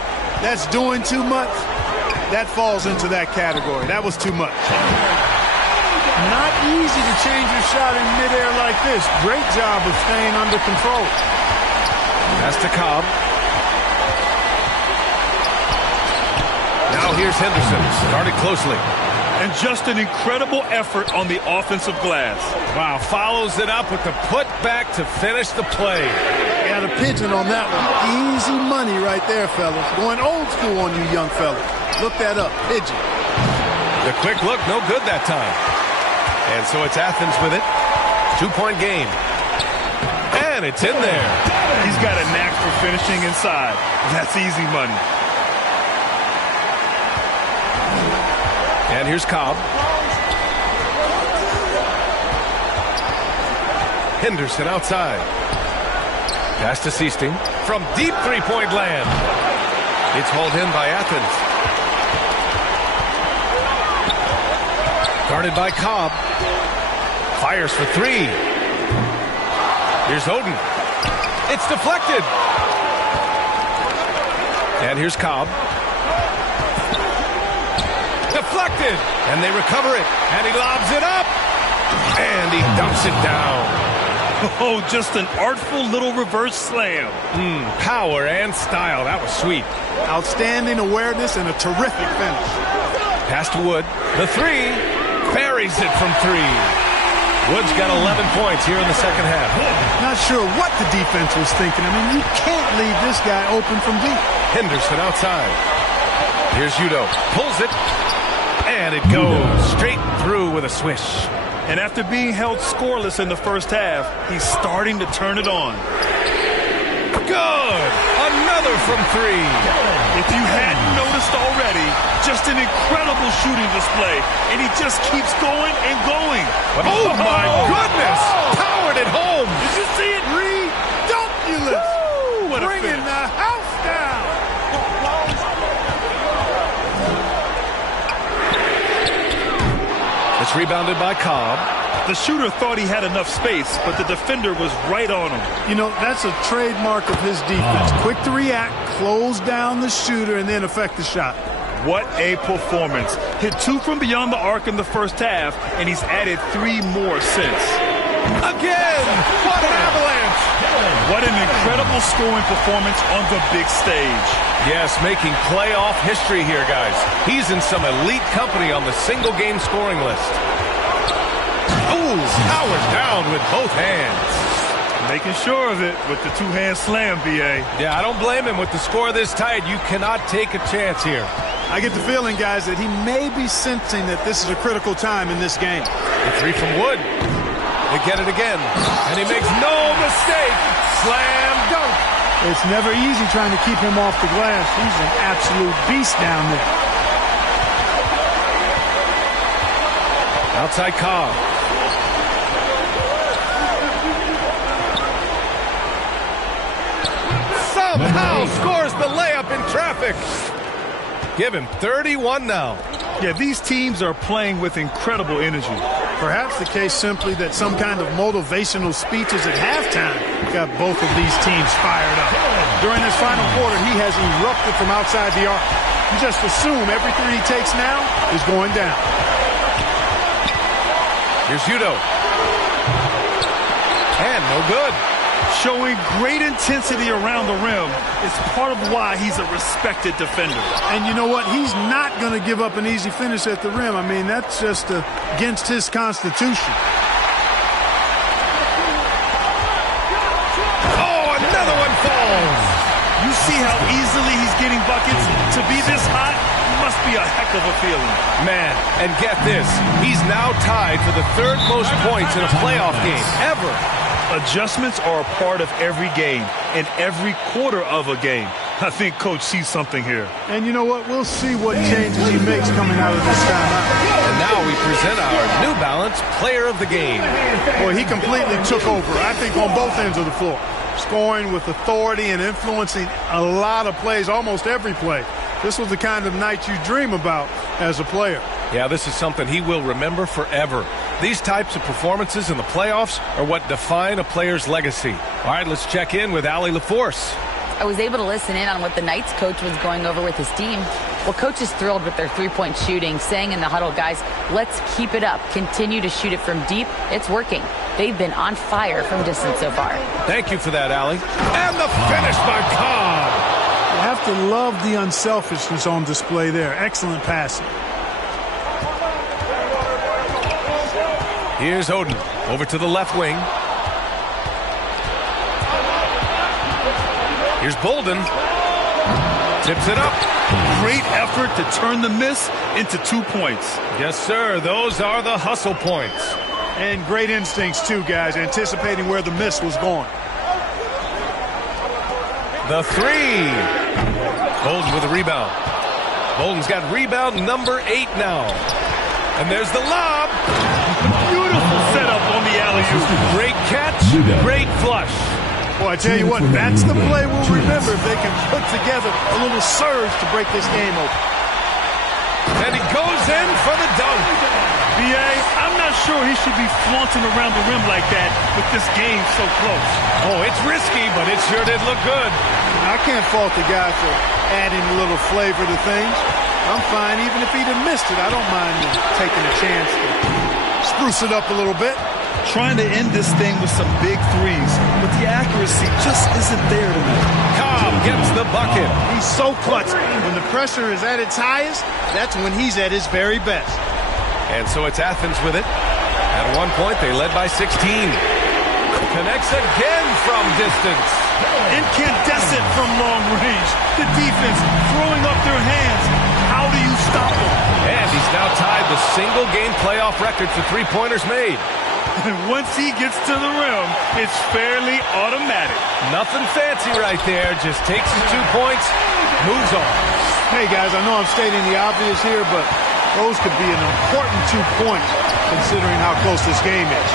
that's doing too much. That falls into that category. That was too much. Not easy to change your shot in midair like this. Great job of staying under control. Pass to Cobb. Now here's Henderson, started closely. And just an incredible effort on the offensive glass. Wow, follows it up with the putback to finish the play. Got a pigeon on that one. Easy money right there, fellas. Going old school on you young fellas. Look that up. Pigeon. The quick look, no good that time. And so it's Athens with it. 2-point game. And it's in there. He's got a knack for finishing inside. That's easy money. And here's Cobb. Henderson outside. Pass to Seasting from deep three-point land. It's hauled in by Athens. Guarded by Cobb. Fires for 3. Here's Oden. It's deflected. And here's Cobb. Deflected. And they recover it. And he lobs it up. And he dunks it down. Oh, just an artful little reverse slam. Power and style. That was sweet. Outstanding awareness and a terrific finish. Pass to Wood. The 3. Buries it from 3. Wood's got 11 points here in the second half. Not sure what the defense was thinking. I mean, you can't leave this guy open from deep. Henderson outside. Here's Udo. Pulls it. And it goes straight through with a swish. And after being held scoreless in the first half, he's starting to turn it on. Good! Another from 3. If you hadn't noticed already, just an incredible shooting display. And he just keeps going and going. Oh, my goodness! Powered it home! Did you see it? Redunculous! What a Bringing finish. the house down! It's rebounded by Cobb. The shooter thought he had enough space, but the defender was right on him. You know, that's a trademark of his defense. Quick to react, close down the shooter, and then affect the shot. What a performance. Hit 2 from beyond the arc in the first half, and he's added 3 more since. Again! What an avalanche! What an incredible scoring performance on the big stage. Yes, making playoff history here, guys. He's in some elite company on the single-game scoring list. Ooh, powered down with both hands. Making sure of it with the two-hand slam, B.A. Yeah, I don't blame him. With the score this tight, you cannot take a chance here. I get the feeling, guys, that he may be sensing that this is a critical time in this game. The three from Wood. They get it again. And he makes no mistake. Slam dunk. It's never easy trying to keep him off the glass. He's an absolute beast down there. Outside Cobb. Somehow scores the layup in traffic. Give him 31 now. Yeah, these teams are playing with incredible energy. Perhaps the case simply that some kind of motivational speeches at halftime got both of these teams fired up. During this final quarter, he has erupted from outside the arc. You just assume every three he takes now is going down. Here's Udo. And no good. Showing great intensity around the rim is part of why he's a respected defender. And you know what? He's not going to give up an easy finish at the rim. I mean, that's just against his constitution. Oh, another one falls. You see how easily he's getting buckets? To be this hot must be a heck of a feeling. Man, and get this. He's now tied for the third most points in a playoff game ever. Adjustments are a part of every game and every quarter of a game. I think Coach sees something here. And you know what? We'll see what changes he makes coming out of this timeout. And now we present our New Balance Player of the Game. Boy, he completely took over, I think, on both ends of the floor. Scoring with authority and influencing a lot of plays, almost every play. This was the kind of night you dream about as a player. Yeah, this is something he will remember forever. These types of performances in the playoffs are what define a player's legacy. All right, let's check in with Allie LaForce. I was able to listen in on what the Knights coach was going over with his team. Well, coach is thrilled with their three-point shooting, saying in the huddle, guys, let's keep it up. Continue to shoot it from deep. It's working. They've been on fire from distance so far. Thank you for that, Allie. And the finish by Cobb. You have to love the unselfishness on display there. Excellent passing. Here's Oden over to the left wing. Here's Bolden. Tips it up. Great effort to turn the miss into 2 points. Yes, sir. Those are the hustle points. And great instincts, too, guys, anticipating where the miss was going. The three. Bolden with a rebound. Bolden's got rebound number 8 now. And there's the lob. Beautiful setup on the alley-oop. Great catch, great flush. Well, I tell you what, that's the play we'll remember if they can put together a little surge to break this game open. And he goes in for the dunk. B.A., I'm not sure he should be flaunting around the rim like that with this game so close. Oh, it's risky, but it sure did look good. I can't fault the guy for adding a little flavor to things. I'm fine even if he'd have missed it. I don't mind taking a chance to spruce it up a little bit. Trying to end this thing with some big threes, but the accuracy just isn't there tonight. Cobb gets the bucket. He's so clutch. When the pressure is at its highest, that's when he's at his very best. And so it's Athens with it. At one point, they led by 16. Connects again from distance. Incandescent from long range. The defense throwing up their hands. How do you stop him? And he's now tied the single-game playoff record for three-pointers made. And once he gets to the rim, it's fairly automatic. Nothing fancy right there. Just takes his 2 points, moves on. Hey, guys, I know I'm stating the obvious here, but those could be an important 2 points considering how close this game is.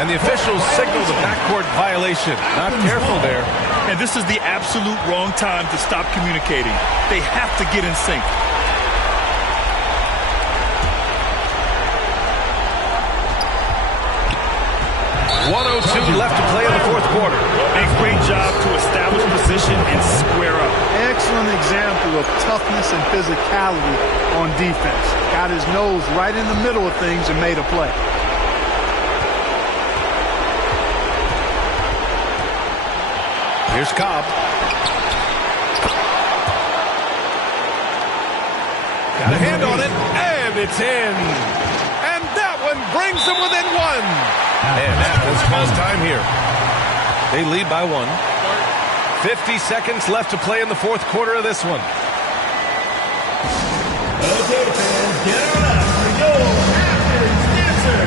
And the officials signal the backcourt violation. Not careful there. And this is the absolute wrong time to stop communicating. They have to get in sync. 1:02 left to play in the fourth quarter. A great job to establish position and square up. Excellent example of toughness and physicality on defense. Got his nose right in the middle of things and made a play. Here's Cobb. Got a hand on it, and it's in. And that one brings them within one. And Athens calls time here. They lead by 1. 50 seconds left to play in the fourth quarter of this one. Okay, fans, get on up. Here we go. Athens Dancer.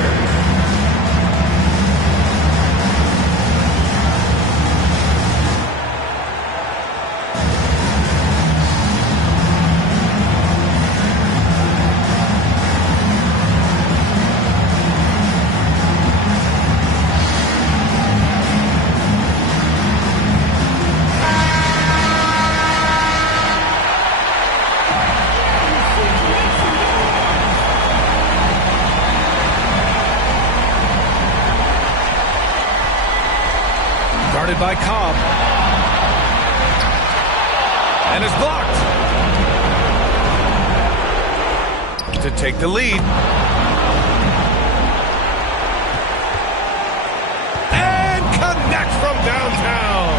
Guarded by Cobb. And is blocked. To take the lead. And connect from downtown.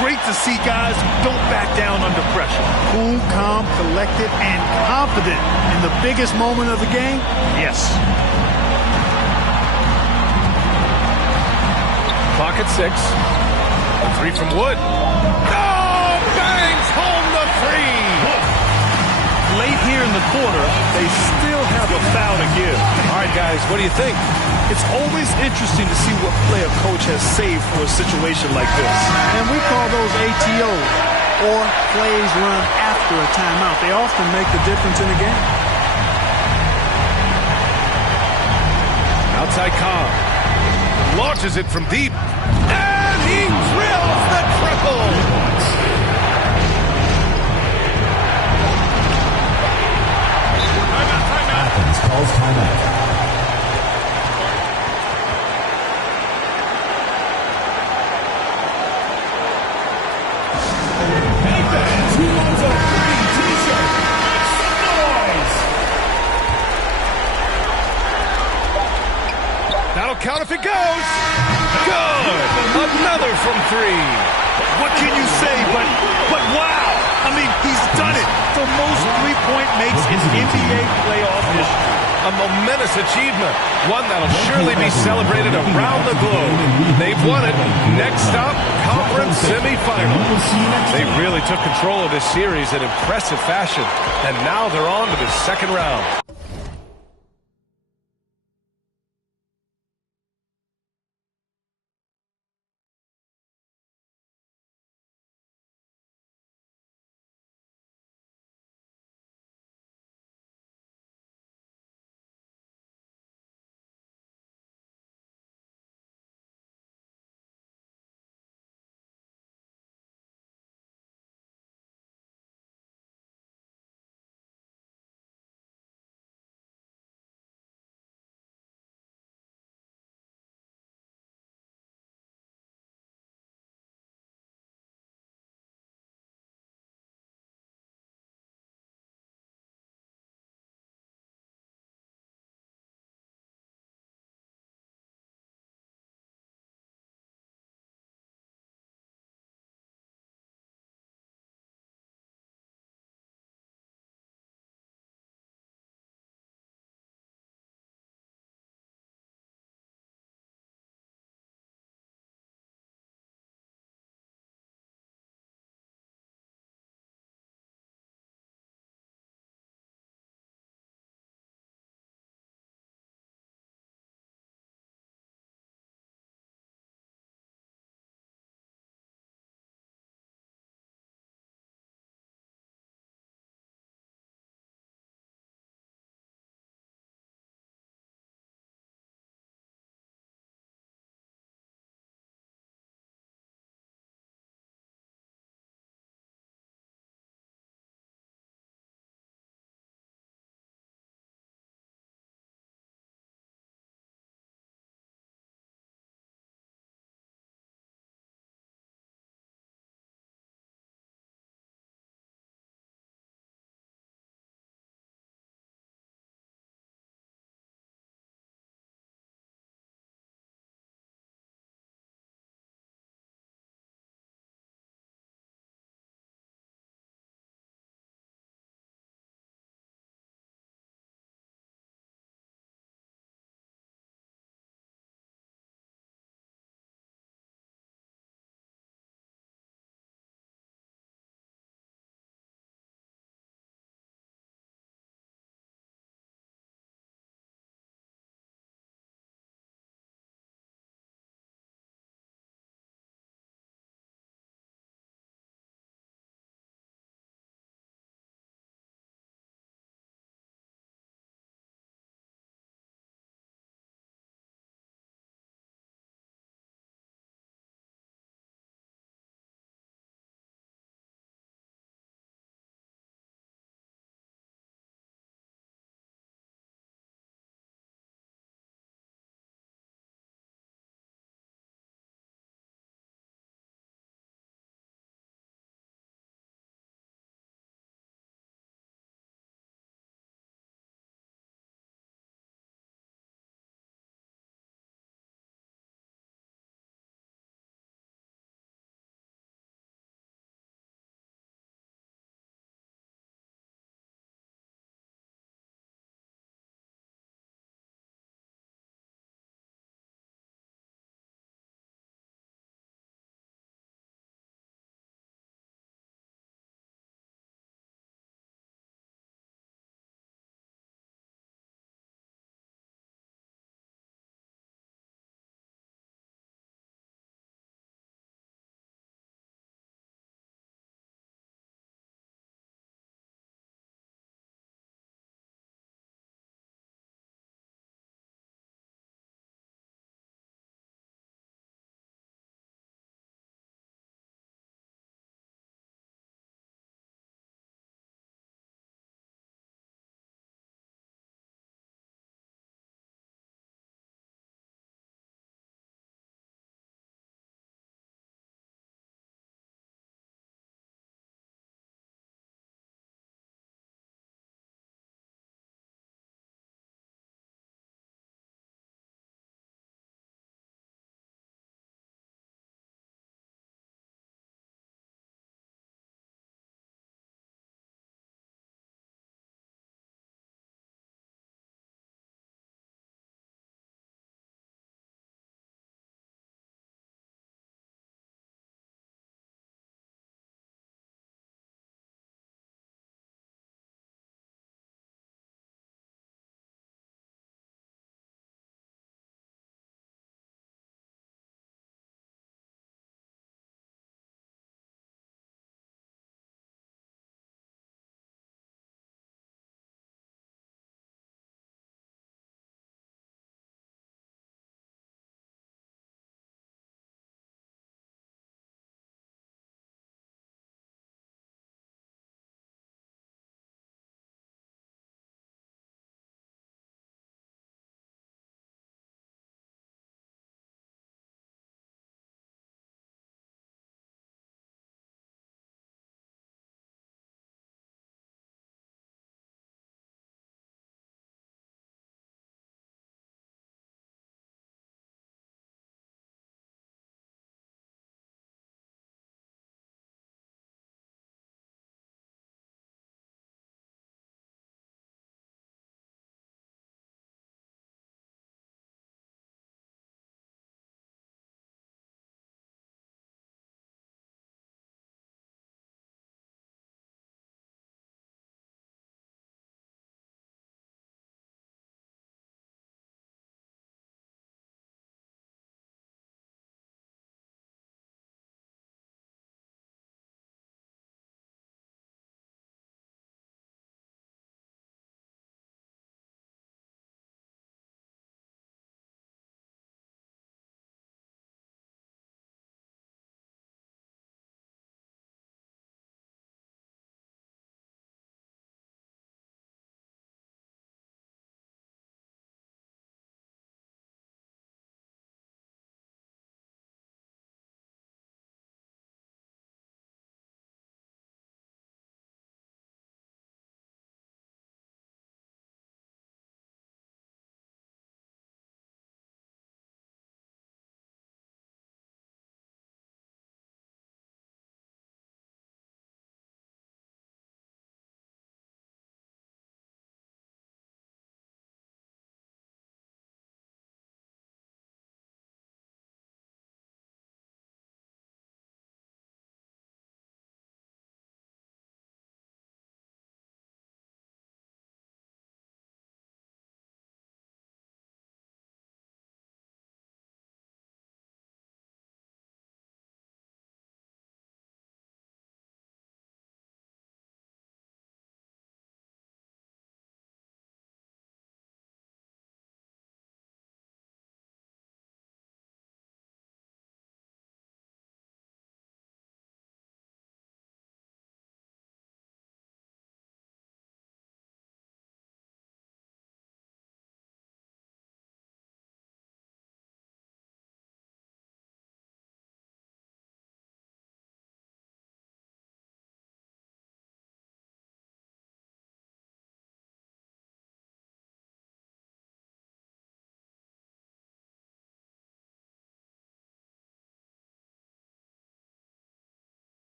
Great to see guys who don't back down under pressure. Cool, calm, collected, and confident in the biggest moment of the game. Yes. Clock at 6. A 3 from Wood. Oh, bangs home the 3. Late here in the quarter, they still have a foul to give. All right, guys, what do you think? It's always interesting to see what play a coach has saved for a situation like this. And we call those ATOs, or plays run after a timeout. They often make the difference in the game. Outside Cobb. Launches it from deep. And he drills the triple. Athens calls timeout. Hey fans, who wants a free t-shirt? Make some noise! That'll count if it goes. Good. Another from 3. What can you say, but wow. I mean, he's done it. The most three-point makes in NBA playoff history. A momentous achievement. One that'll surely be celebrated around the globe. They've won it. Next stop, conference semifinal. They really took control of this series in impressive fashion. And now they're on to the second round.